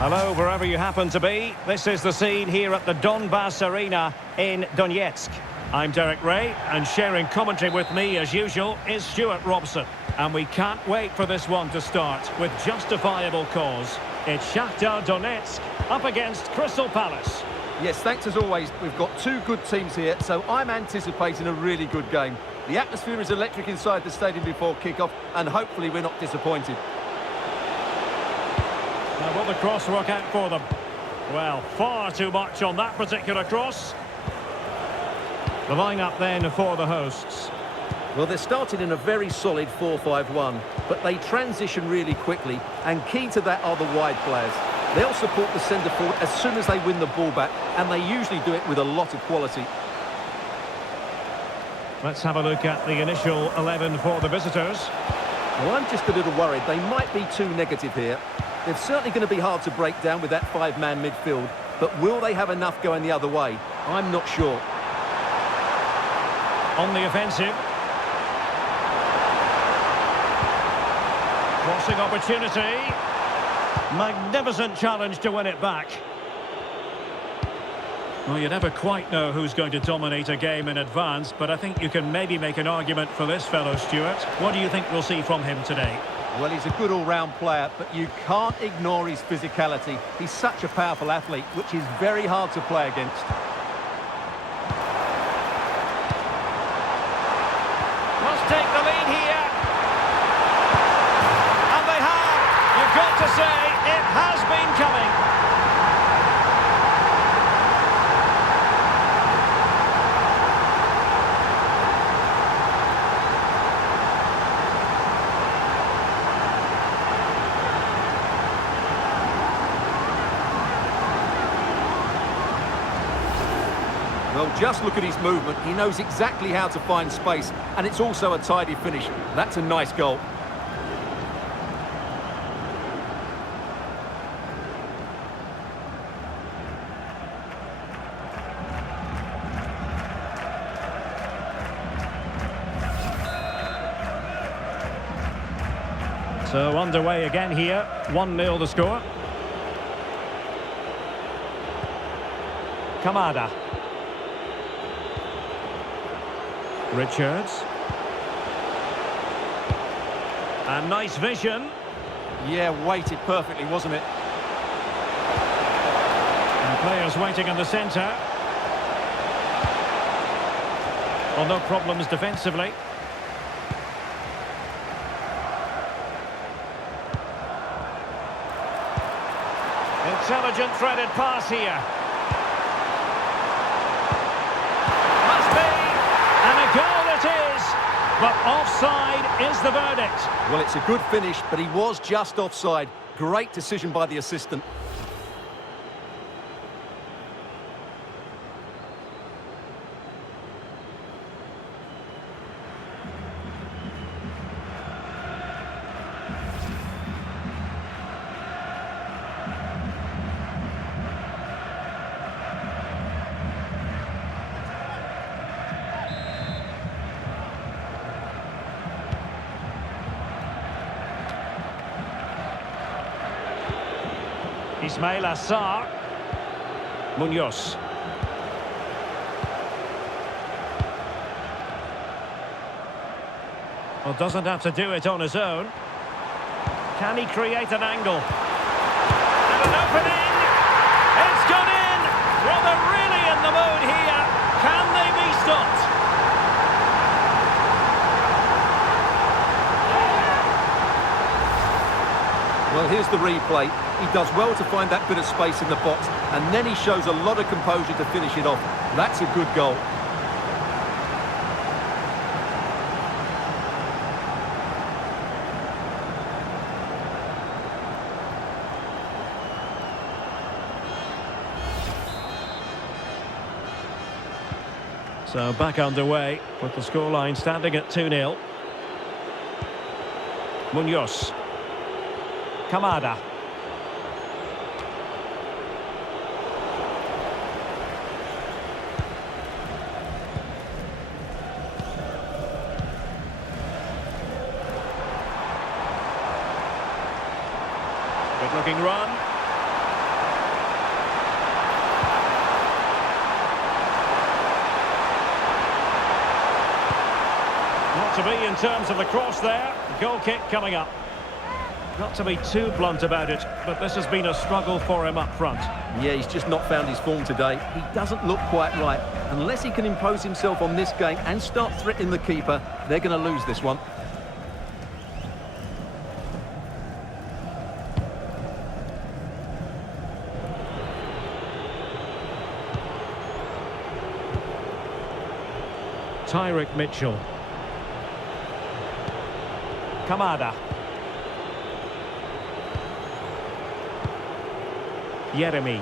Hello, wherever you happen to be. This is the scene here at the Donbass Arena in Donetsk. I'm Derek Ray, and sharing commentary with me, as usual, is Stuart Robson. And we can't wait for this one to start, with justifiable cause. It's Shakhtar Donetsk up against Crystal Palace. Yes, thanks as always. We've got two good teams here, so I'm anticipating a really good game. The atmosphere is electric inside the stadium before kick-off, and hopefully we're not disappointed. Now, will the cross work out for them? Well, far too much on that particular cross. The line-up then for the hosts. Well, they're starting in a very solid 4-5-1, but they transition really quickly, and key to that are the wide players. They'll support the centre forward as soon as they win the ball back, and they usually do it with a lot of quality. Let's have a look at the initial 11 for the visitors. Well, I'm just a little worried. They might be too negative here. They're certainly going to be hard to break down with that five-man midfield, but will they have enough going the other way? I'm not sure. On the offensive. Crossing opportunity. Magnificent challenge to win it back. Well, you never quite know who's going to dominate a game in advance, but I think you can maybe make an argument for this fellow, Stuart. What do you think we'll see from him today? Well, he's a good all-round player, but you can't ignore his physicality. He's such a powerful athlete, which is very hard to play against. Must take the lead here. And they have. You've got to say, it has been coming. Well, just look at his movement. He knows exactly how to find space, and it's also a tidy finish. That's a nice goal. So underway again here. 1-0 the score. Kamada. Richards. And nice vision. Yeah, weighted perfectly, wasn't it? And players waiting in the centre. Well, no problems defensively. Intelligent threaded pass here. Goal it is, but offside is the verdict. Well, it's a good finish, but he was just offside. Great decision by the assistant. Ismail Assar. Munoz. Well, doesn't have to do it on his own. Can he create an angle? And an opening! It's gone in! Well, they're really in the mood here. Can they be stopped? Well, here's the replay. He does well to find that bit of space in the box, and then he shows a lot of composure to finish it off. That's a good goal. So back underway with the scoreline standing at 2-0. Munoz. Kamada. Good looking run. got to be in terms of the cross there. Goal kick coming up. Not to be too blunt about it, but this has been a struggle for him up front. Yeah, he's just not found his form today. He doesn't look quite right. Unless he can impose himself on this game and start threatening the keeper, they're going to lose this one. Tyrick Mitchell. Kamada. Jeremy.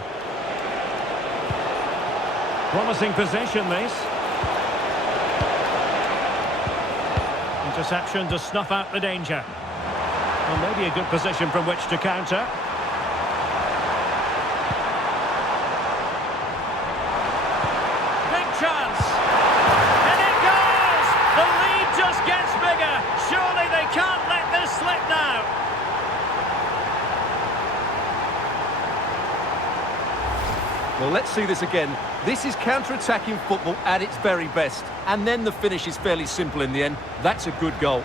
Promising possession, this. Interception to snuff out the danger. Well, maybe a good position from which to counter. Big chance. And it goes! The lead just gets bigger. Surely they can't let this slip now. Well, let's see this again. This is counter-attacking football at its very best. And then the finish is fairly simple in the end. That's a good goal.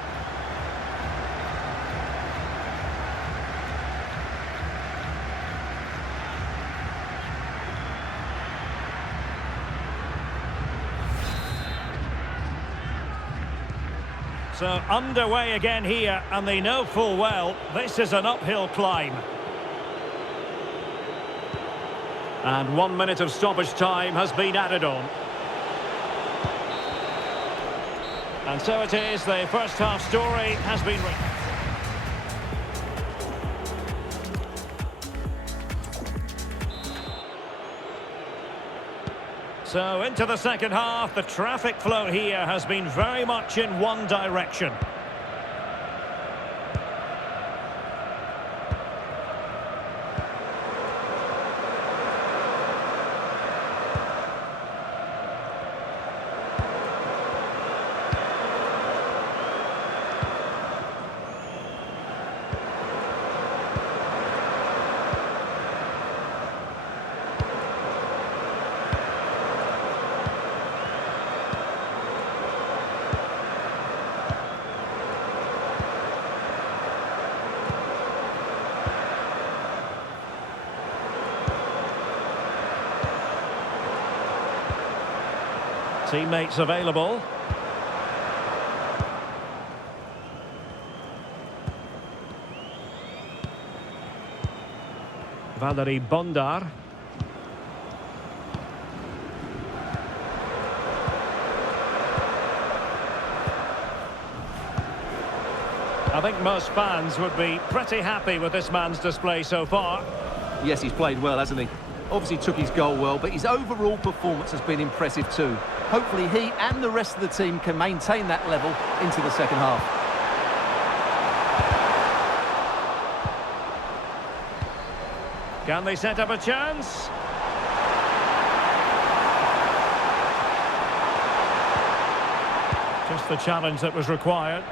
So underway again here, and they know full well this is an uphill climb. And 1 minute of stoppage time has been added on. And so it is, the first half story has been written. So into the second half, the traffic flow here has been very much in one direction. Teammates available. Valery Bondar. I think most fans would be pretty happy with this man's display so far. Yes, he's played well, hasn't he? Obviously took his goal well, but his overall performance has been impressive too. Hopefully he and the rest of the team can maintain that level into the second half. Can they set up a chance? Just the challenge that was required.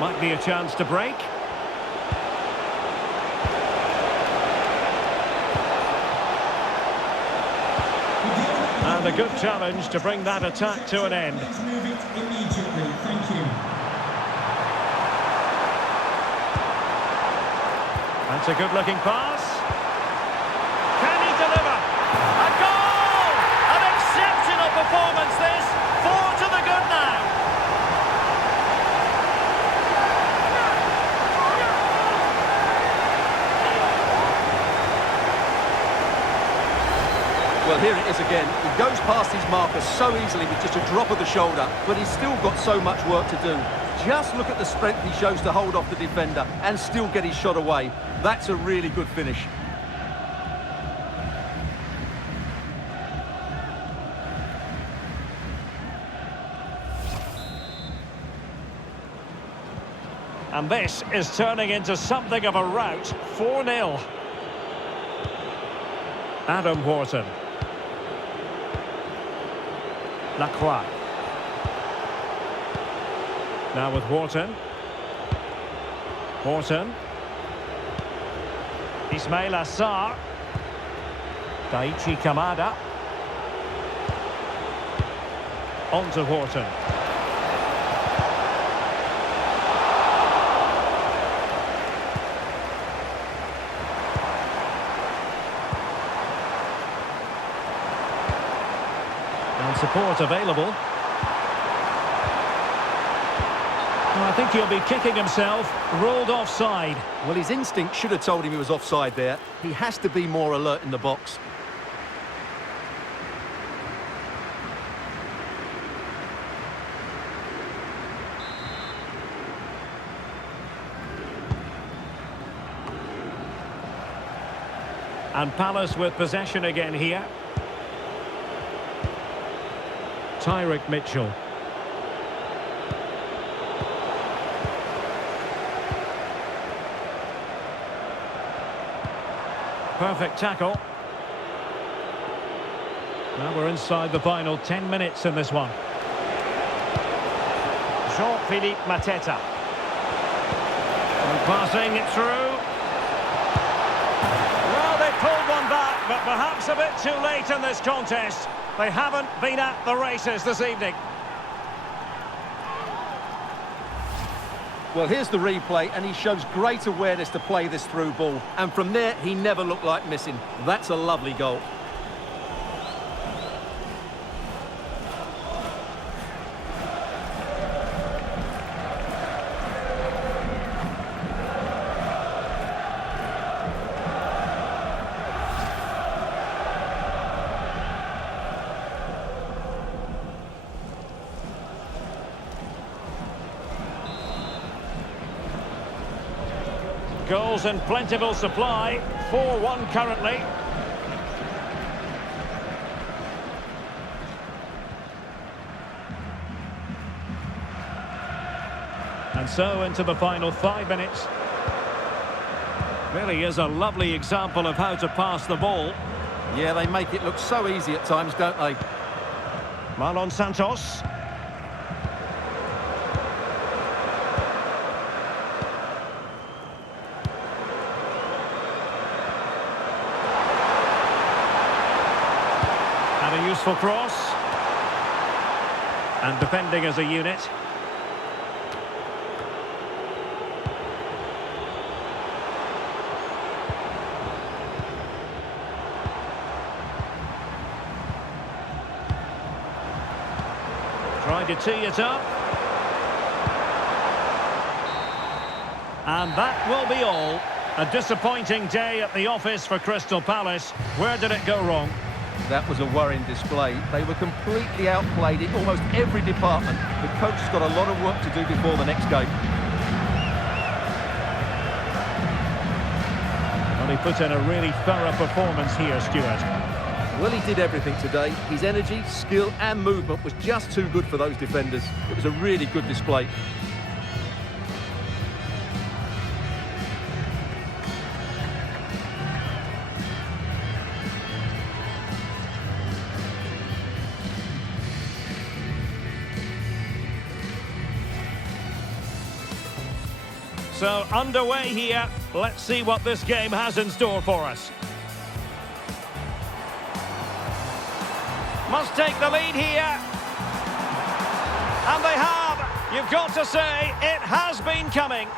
Might be a chance to break. And a good challenge to bring that attack to an end. Let's move it immediately. Thank you. That's a good-looking pass. Can he deliver? A goal! An exceptional performance, this. 4 to the good now. Well, here it is again. He goes past his marker so easily with just a drop of the shoulder, but he's still got so much work to do. Just look at the strength he shows to hold off the defender and still get his shot away. That's a really good finish. And this is turning into something of a rout. 4-0. Adam Wharton. Lacroix. Now with Wharton. Wharton. Ismail Assar. Daichi Kamada. On to Horton. And support available. Well, I think he'll be kicking himself. Rolled offside. Well, his instinct should have told him he was offside there. He has to be more alert in the box. And Palace with possession again here. Tyrick Mitchell. Perfect tackle. Now we're inside the final 10 minutes in this one. Jean-Philippe Mateta. And passing it through. Well, they pulled one back, but perhaps a bit too late in this contest. They haven't been at the races this evening. Well, here's the replay, and he shows great awareness to play this through ball. And from there, he never looked like missing. That's a lovely goal. Goals in plentiful supply, 4-1 currently. And so into the final 5 minutes. Really is a lovely example of how to pass the ball. Yeah, they make it look so easy at times, don't they? Marlon Santos. A useful cross. And defending as a unit. Tried to tee it up. And that will be all. A disappointing day at the office for Crystal Palace. Where did it go wrong? That was a worrying display. They were completely outplayed in almost every department. The coach has got a lot of work to do before the next game. Well, he put in a really thorough performance here, Stuart. Well, he did everything today. His energy, skill and movement was just too good for those defenders. It was a really good display. So, underway here. Let's see what this game has in store for us. Must take the lead here. And they have. You've got to say, it has been coming.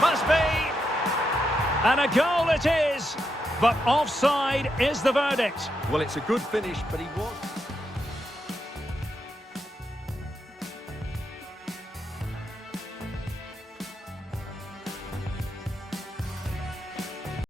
Must be. And a goal it is. But offside is the verdict. Well, it's a good finish, but he was...